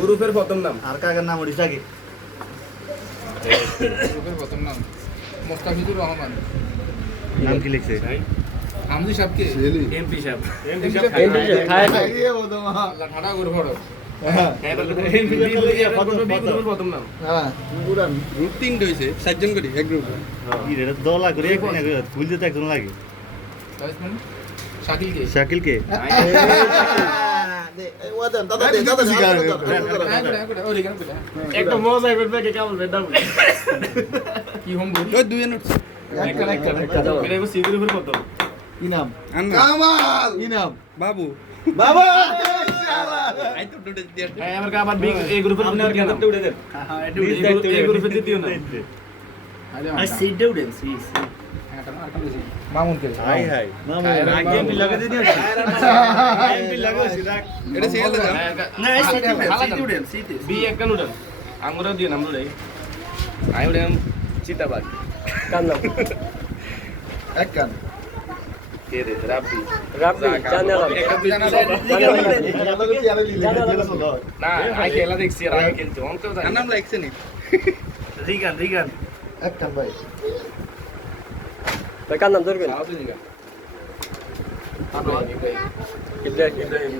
গ্রুপের প্রথম নাম আর কাকার নাম ওড়িশা কি গ্রুপের প্রথম নাম মোস্তাফিজুর রহমান। নাম কি লিখছে আমজি সাহেবকে এমপি সাহেব ঠাডা করে বড় প্রথম নাম গ্রুপ 3 হইছে 7 জন করে এক গ্রুপ কি রে দলা করে এক না ভুলতে তো একজন লাগে শাকিলকে শাকিলকে একটা মজা করবে কে কেমন বেদা কি হোম বলি ওই দুই জন উঠছে একটা এটা এবার সিভিল উপর কত কি নাম আন্না কামাল কি নাম বাবু বাবা আই তো ডুডে দিয়া হ্যাঁ আমার কাছে আবার বিগ এই গ্রুপের উন্নয়ন কেন উঠে দেন এই গ্রুপের দ্বিতীয় নাম আই সিটে উঠেন সি মামুনকে হাই হাই মামু আগে এমপি লাগা দিদি এমপি লাগাইছি রাখ এটা সিএল দাও না এই সিটে উঠেন সিটে বি এক কান উঠান আমরা দিয়ে নাম উঠাই আমি উঠাম চিতাবাগ কান নাম এক কান কে রে রাব্বি জানালা না আই খেলা দেখছি আর আগে খেলতো অঙ্ক জানি নাম লাগছে নি রিগান রিগান এক কান ভাই কান নাম ধরবেন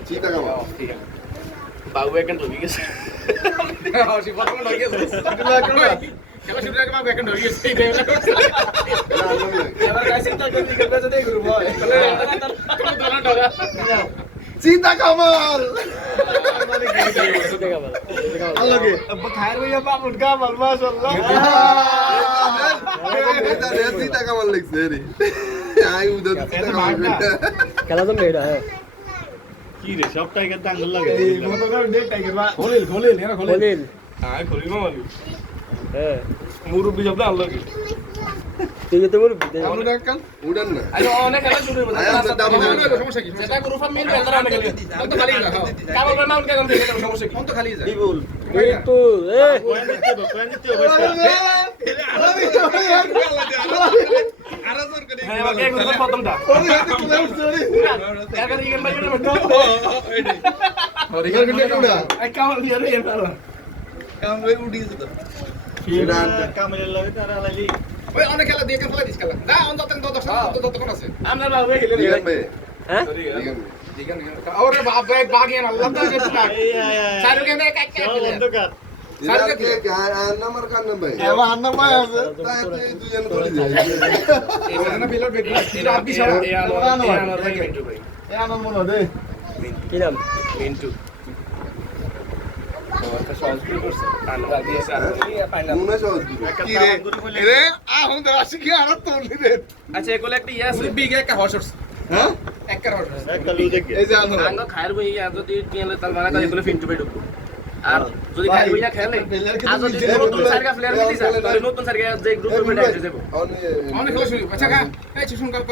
চিতা কামাল বাবু এখন ঢুকে গেছে খেলা শুরু আগে বাবু এখন ঢুকে গেছে এবার গাইছে তো ক্রিকেট ম্যাচে দেই গ্রুপ হয় কোন দলা ডগা চিতা কামাল আল্লাহকে খায়ের ভাইয়া বাবুর কামাল মাশাআল্লাহ চিতা কামাল লিখছে রে আই উদর চিতা কামাল খেলা তো মেয়েরা হ্যাঁ কি রে সব টাইগার টাঙ্গল লাগে খলিল এরা খলিল হ্যাঁ খলিল মামালি হ্যাঁ মুরব্বি শব্দ আল্লাহকে ঠিক আছে মুরব্বি আমরা এক কান উড়ান না আরে অনেক খেলা শুরু হয়ে আয় আমরা দাবি না সমস্যা কি যেটা গ্রুপ অফ মিল বেলরা না গেলে কোন তো খালি যা কামাল ভাই মাউন্ট কেন দেখে সমস্যা কি কোন তো খালি যা বিপুল বিপুল কোয়েন দিতে হবে হ্যাঁ এবার কে গ্রুপের প্রথমটা এবার ইগেন ভাই এর মধ্যে রিগাল কিন্তু উড়া এক কামাল দিয়ে রে এবার কাম হয়ে উঠিছে তো কামের লাগে তারা লাগি ওই অনেক খেলা দিয়ে খেলা দিস খেলা না অন্তত দশ কোন আছে আমরা বাবু খেলে রিগাল ভাই হ্যাঁ রিগাল দিগান ওরে বাপ রে বাগিয়ান আল্লাহ তো যেতে না চারু কেন এক এক অন্ধকার রিগাল কে নাম্বার কান নাম ভাই এবার আন্না ভাই আছে তাই তুই দুজন করে দে এবার না বিলর বেগ এটা আপনি সারা এ আনোয়ার ভাই মিন্টু ভাই এ আনন্দ মনে দে কি নাম মিন্টু ওটা সহজ কি করছে আনোয়ার দিয়েছে আর পাইলাম মনে সহজ কি রে রে আহুন আসি কি আর তোলি রে আচ্ছা এগুলো একটা ইয়ে আছে বিগ এক হর্স হ্যাঁ এক কার হর্স একটা লুজে এই যে আনন্দ আঙ্গ খায়ের বই ইয়া যদি টিএলে তাল বানা তাহলে এগুলো ফিন্টু পে ঢুকবো আর যদি খায়ের বই না খেলে আর যদি নতুন সারগা প্লেয়ার মিলি যায় তাহলে নতুন সারগা যে গ্রুপে বেড়ে যাবে অনেক খেলা শুরু আচ্ছা এই শুন কথা